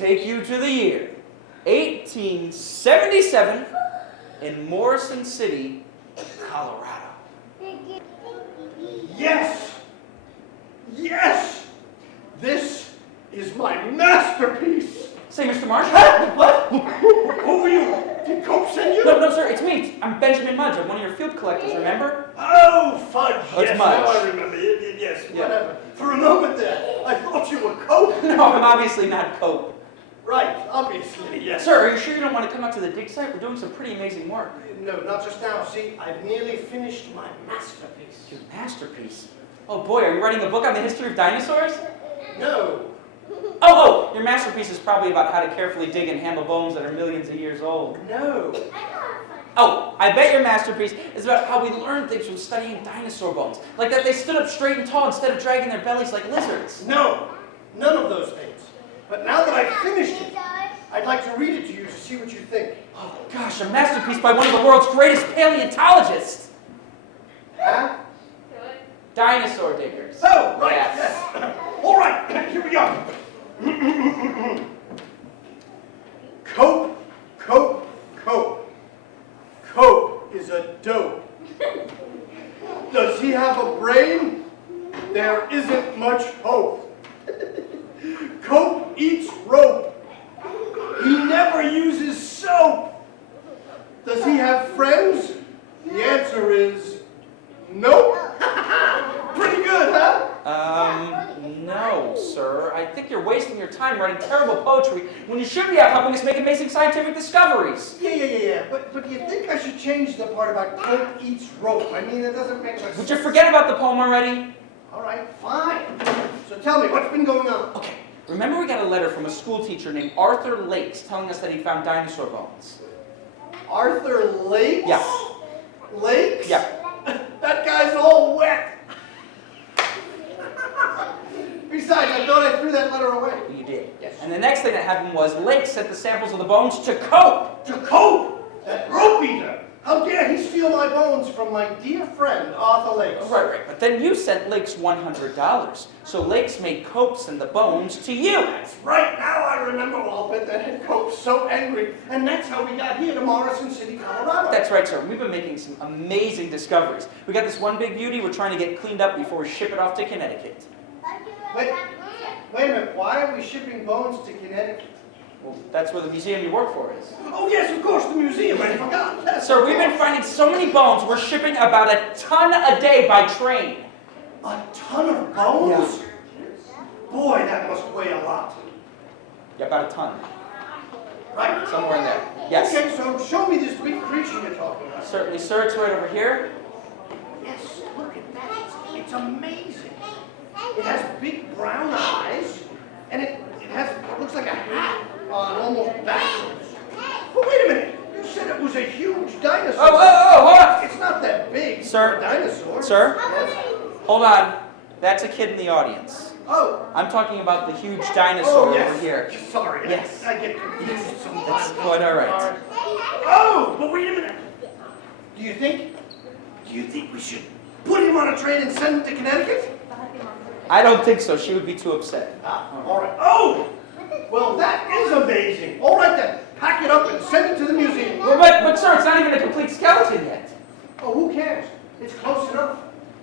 take you to the year 1877 in Morrison City, Colorado. Yes! Yes! This is my masterpiece! Say, Mr. Marsh? What? Who are you? Did Cope send you? No, sir, it's me. I'm Benjamin Mudge. I'm one of your field collectors, remember? Oh, fudge! Oh, it's yes, Mudge. now I remember. Yes, Yeah. whatever. For a moment there, I thought you were Cope. No, I'm obviously not Cope. Right, obviously, yes. Sir, are you sure you don't want to come out to the dig site? We're doing some pretty amazing work. No, not just now. See, I've nearly finished my masterpiece. Your masterpiece? Oh boy, are you writing a book on the history of dinosaurs? No. Oh, your masterpiece is probably about how to carefully dig and handle bones that are millions of years old. No. Oh, I bet your masterpiece is about how we learn things from studying dinosaur bones. Like that they stood up straight and tall instead of dragging their bellies like lizards. No. None of those things. But now that I've finished it, I'd like to read it to you to see what you think. Oh gosh, a masterpiece by one of the world's greatest paleontologists. Huh? Dinosaur diggers. Oh, right, Yes. yes. All right, here we go. Cope, Cope, Cope. Cope is a dope. Does he have a brain? There isn't much hope. Cope eats rope. He never uses soap. Does he have friends? The answer is nope. Pretty good, huh? No, sir. I think you're wasting your time writing terrible poetry when you should be out helping us make amazing scientific discoveries. Yeah. But do you think I should change the part about Cope eats rope? I mean, it doesn't make much sense. Would you forget about the poem already? All right, fine. So tell me, what's been going on? Okay. Remember we got a letter from a school teacher named Arthur Lakes telling us that he found dinosaur bones. Arthur Lakes? Yeah. Lakes? Yeah. That guy's all wet. Besides, I thought I threw that letter away. You did. Yes. And the next thing that happened was Lakes sent the samples of the bones to Cope. To Cope, that rope eater. How dare he steal my bones from my dear friend, Arthur Lakes. Right. But then you sent Lakes $100. So Lakes made Cope send the bones to you. That's right, now I remember all of it. That had Cope so angry. And that's how we got here to Morrison City, Colorado. That's right, sir. We've been making some amazing discoveries. We got this one big beauty we're trying to get cleaned up before we ship it off to Connecticut. Wait a minute, why are we shipping bones to Connecticut? Well, that's where the museum you work for is. Oh yes, of course, the museum, I forgot. Yes, Sir, we've been finding so many bones, we're shipping about a ton a day by train. A ton of bones? Yeah. Boy, that must weigh a lot. Yeah, about a ton. Right? Somewhere in there. Yes. Okay, so show me this big creature you're talking about. Certainly, sir. It's right over here. Yes, look at that. It's amazing. It has big brown eyes, and it looks like a hat almost backwards. But wait a minute. You said it was a huge dinosaur. Oh, hold on. It's not that big Sir. for a dinosaur. Sir? Yes. Hold on. That's a kid in the audience. Oh. I'm talking about the huge dinosaur yes. over here. Sorry. Yes. I get confused sometimes. That's quite all right. Oh, but wait a minute. Do you think we should put him on a train and send him to Connecticut? I don't think so. She would be too upset. All right. Oh, well, that is amazing. All right, then. Pack it up and send it to the museum. But sir, it's not even a complete skeleton yet. Oh, who cares? It's close enough.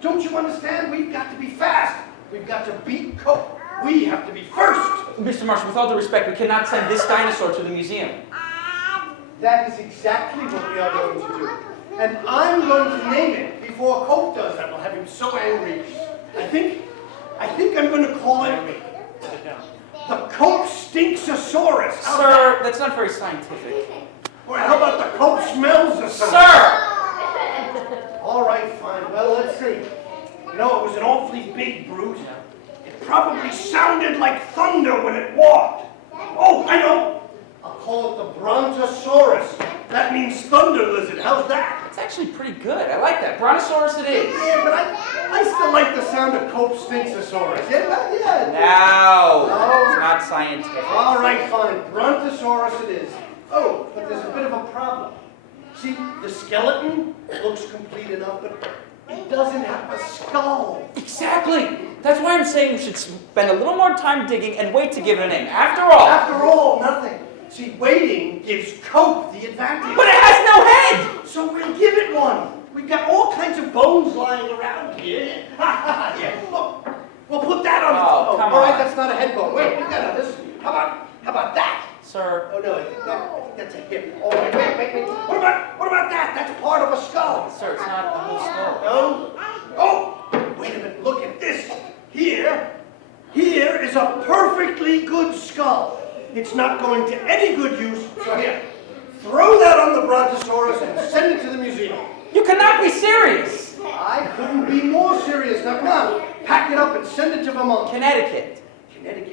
Don't you understand? We've got to be fast. We've got to beat Cope. We have to be first. Mr. Marsh, with all due respect, we cannot send this dinosaur to the museum. That is exactly what we are going to do. And I'm going to name it before Cope does that. We'll have him so angry. I think I'm going to call it the Cope Stinksosaurus. Sir, that's not very scientific. Or how about the Cope Smellsosaurus? Sir! All right, fine. Well, let's see. You know, it was an awfully big brute. It probably sounded like thunder when it walked. Oh, I know. I'll call it the Brontosaurus. That means thunder lizard. How's that? It's actually pretty good. I like that. Brontosaurus it is. Yeah, but I still like the sound of Cope Stinksosaurus. Yeah. No, it's not scientific. All right, fine. Brontosaurus it is. Oh, but there's a bit of a problem. See, the skeleton looks complete enough, but it doesn't have a skull. Exactly. That's why I'm saying we should spend a little more time digging and wait to give it a name. After all, nothing. See, waiting gives Cope the advantage. But it has no head! So we'll give it one. We've got all kinds of bones lying around here. Yeah, look. We'll put that on. Oh, come all right, on. that's not a head bone. Wait, we've got this. How about that? Sir. Oh no, I think that's it. Here. Oh wait. What about that? That's part of a skull. Sir, it's not a whole skull. No. Oh, wait a minute. Look at this. Here is a perfectly good skull. It's not going to any good use. So here, throw that on the Brontosaurus and send it to the museum. You cannot be serious! I couldn't be more serious. Now come on, pack it up and send it to Vermont. Connecticut,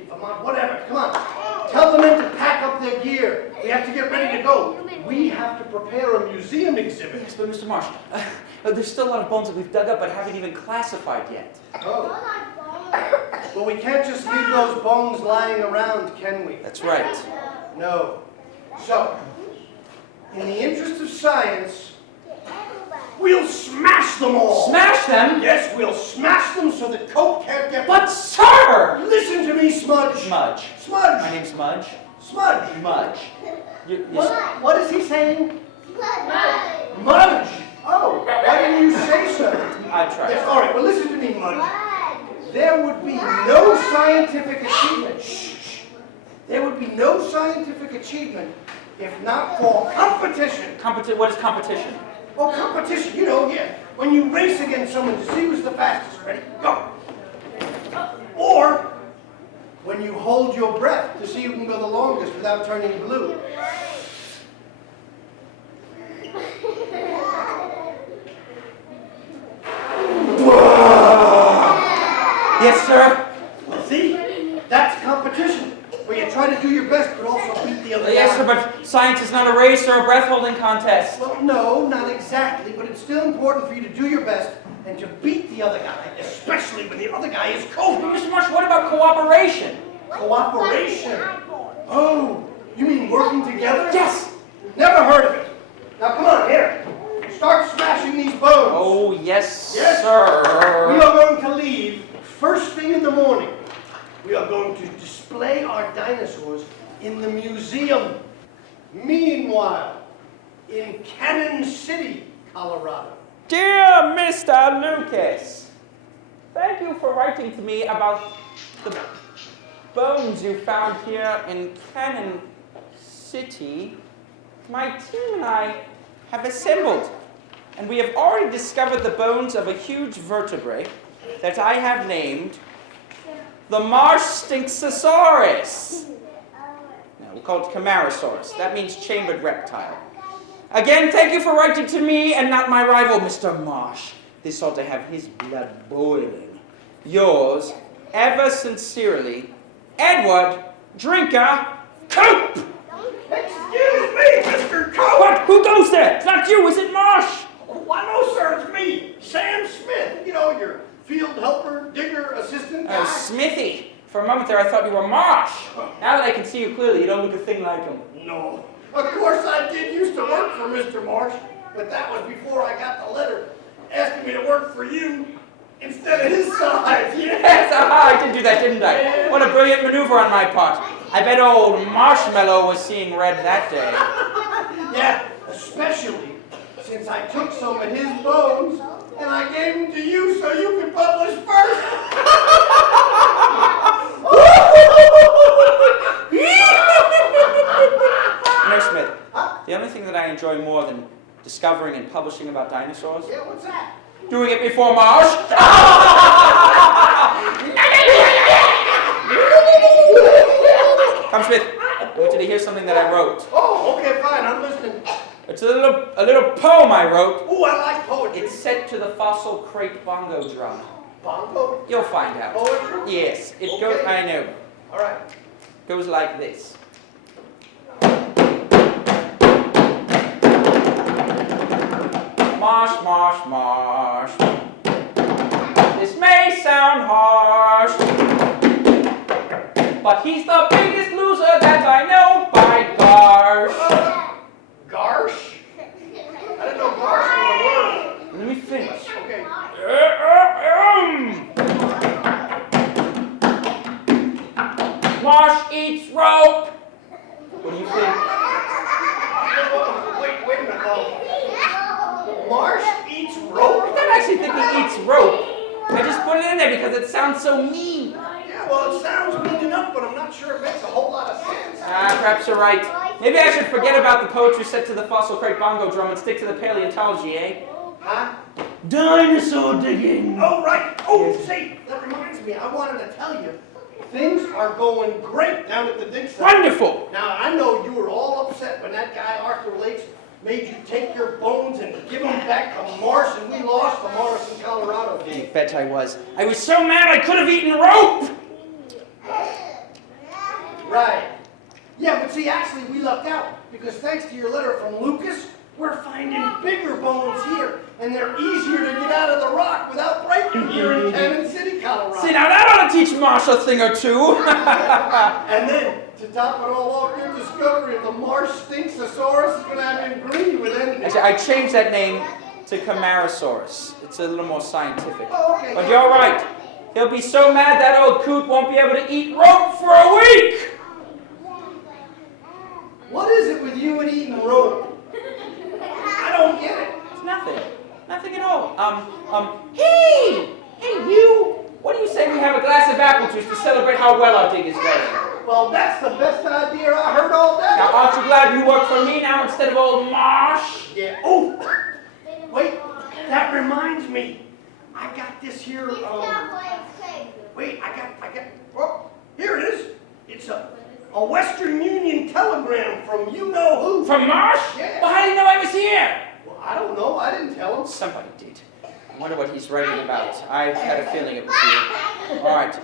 Vermont, whatever. Come on. Tell the men to pack up their gear. We have to get ready to go. We have to prepare a museum exhibit. Yes, but Mr. Marsh, there's still a lot of bones that we've dug up but haven't even classified yet. Oh. Well, we can't just leave those bones lying around, can we? That's right. No. So, in the interest of science, we'll smash them all. Smash them? Yes, we'll smash them so that Cope can't get... But sir! Listen to me, Smudge. Smudge. Smudge. My name's Smudge. Smudge. Mudge. What is he saying? Mudge. Oh, why didn't you say so? I tried. Yes, all right, well, listen to me, Mudge. There would be no scientific achievement. Shh. There would be no scientific achievement if not for competition. What is competition? Oh, competition, you know, yeah. When you race against someone to see who's the fastest. Ready? Go. Or when you hold your breath to see who can go the longest without turning blue. Yes, sir? Well, see? That's competition. Where you try to do your best, but also beat the other guy. Yes, sir, but science is not a race or a breath-holding contest. Well, no, not exactly, but it's still important for you to do your best and to beat the other guy, especially when the other guy is Cope. But Mr. Marsh, what about cooperation? Cooperation? Oh, you mean working together? Yes! Never heard of it. Now, come on, here. Start smashing these bones. Oh, yes, Yes, sir. We are going to leave first thing in the morning. We are going to display our dinosaurs in the museum. Meanwhile, in Cannon City, Colorado. Dear Mr. Lucas, thank you for writing to me about the bones you found here in Cannon City. My team and I have assembled, and we have already discovered the bones of a huge vertebrae that I have named the Marsh Stinksosaurus. No, we'll call it Camarasaurus. That means chambered reptile. Again, thank you for writing to me and not my rival, Mr. Marsh. This ought to have his blood boiling. Yours, ever sincerely, Edward Drinker Cope! Excuse me, Mr. Cope! What? Who goes there? It's not you, is it Marsh? Why, no, sir, it's me, Sam Smith. You know, your field helper, digger, assistant guy. Oh, Smithy. For a moment there, I thought you were Marsh. Now that I can see you clearly, you don't look a thing like him. No. Of course I did used to work for Mr. Marsh, but that was before I got the letter asking me to work for you instead of his size. Yes, aha, I did do that, didn't I? Yeah. What a brilliant maneuver on my part. I bet old Marshmallow was seeing red that day. Yeah, especially since I took some of his bones and I gave them to you so you could publish first. Nurse Smith, the only thing that I enjoy more than discovering and publishing about dinosaurs, Yeah, what's that? doing it before Marsh. Come, Smith. I want you to hear something that I wrote. Oh, okay, fine, I'm listening. It's a little poem I wrote. Ooh, I like poetry. It's set to the fossil crate bongo drum. Bongo? You'll find out. Poetry? Yes, it Okay. goes. I know. All right. Goes like this. Marsh, marsh, marsh. This may sound harsh, but he's the biggest loser that I know, by gosh. Garsh? I didn't know garsh was a word. Let me finish. Okay. say because it sounds so mean. Yeah, well, it sounds mean enough, but I'm not sure it makes a whole lot of sense. Perhaps you're right. Maybe I should forget about the poetry set to the fossil crate bongo drum and stick to the paleontology, eh? Huh? Dinosaur digging. Oh, right. Oh, say, that reminds me. I wanted to tell you, things are going great down at the dig site. Wonderful! Now, I know you were all upset when that guy, Arthur Lakes, made you take your bones and give them back to Mars, and we lost to Morrison, Colorado. You bet I was. I was so mad I could have eaten rope! Right. Yeah, but see, actually, we lucked out, because thanks to your letter from Lucas, we're finding bigger bones here, and they're easier to get out of the rock without breaking here in Cannon City, Colorado. See, now that ought to teach Marsh a thing or two. And then, to top it all off, your discovery of the Marsh Stinksasaurus is going to have him green with envy. Actually, I changed that name to Camarasaurus. It's a little more scientific. Oh, okay. But you're right. He'll be so mad that old coot won't be able to eat rope for a week! What is it with you and eating rope? I don't get it. It's nothing. Nothing at all. Hey! Hey, you! What do you say we have a glass of apple juice to celebrate how well our dig is going? Well, that's the best idea I heard all day. Now, aren't you glad you work for me now instead of old Marsh? Yeah. Oh, wait. That reminds me. I got this here. Wait, I got. Oh, here it is. It's a Western Union telegram from you know who. From Marsh? Yeah. Well, how do you know I was here? Well, I don't know. I didn't tell him. Somebody did. I wonder what he's writing about. I had a feeling it was you. All right.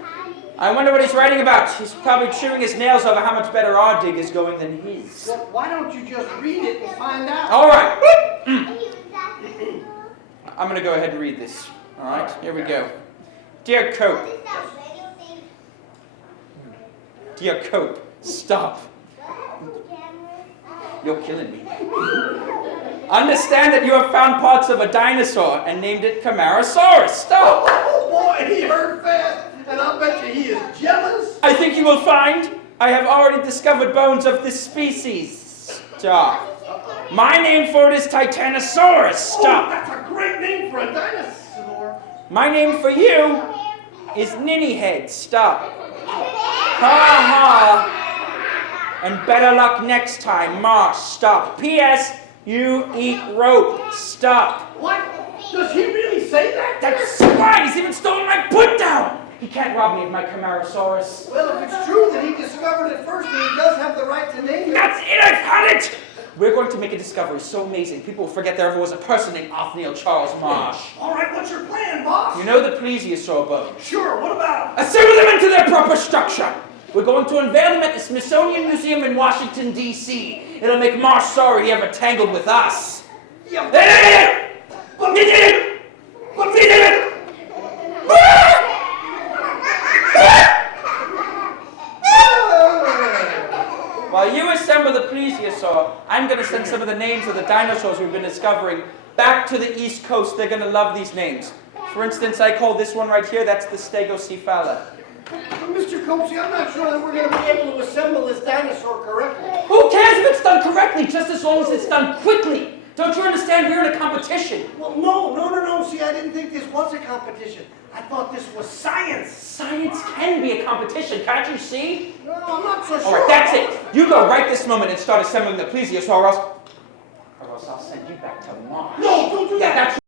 I wonder what he's writing about. He's probably chewing his nails over how much better our dig is going than his. Well, why don't you just read it and find out? All right. I'm going to go ahead and read this. All right. Here we go. Dear Cope. Dear Cope, stop. You're killing me. Understand that you have found parts of a dinosaur and named it Camarasaurus. Stop! Oh boy, he heard fast, and I'll bet you he is jealous. I think you will find I have already discovered bones of this species. Stop. My name for it is Titanosaurus. Stop. Oh, that's a great name for a dinosaur. My name for you is Ninnyhead. Stop. Ha ha. And better luck next time. Marsh. Stop. P.S. You eat rope. Stop. What? Does he really say that? That's right. He's even stolen my put down. He can't rob me of my Camarasaurus. Well, if it's true that he discovered it first, then he does have the right to name it. That's it. I've had it. We're going to make a discovery so amazing, people will forget there ever was a person named Othniel Charles Marsh. All right, what's your plan, boss? You know the plesiosaur bones? Sure, what about them? Assemble them into their proper structure. We're going to unveil them at the Smithsonian Museum in Washington, D.C. It'll make Marsh sorry he ever tangled with us. Yeah. While you assemble the plesiosaur, I'm going to send some of the names of the dinosaurs we've been discovering back to the East Coast. They're going to love these names. For instance, I call this one right here, that's the Stegocephala. Mr. Copsey, I'm not sure that we're going to be able to assemble this dinosaur correctly. Who cares if it's done correctly, just as long as it's done quickly? Don't you understand? We're in a competition. Well, no. See, I didn't think this was a competition. I thought this was science. Science can be a competition, can't you see? No, I'm not so sure. All right, that's it. You go right this moment and start assembling the plesiosaur, or else I'll send you back to Mars. No, don't do that. Yeah, that's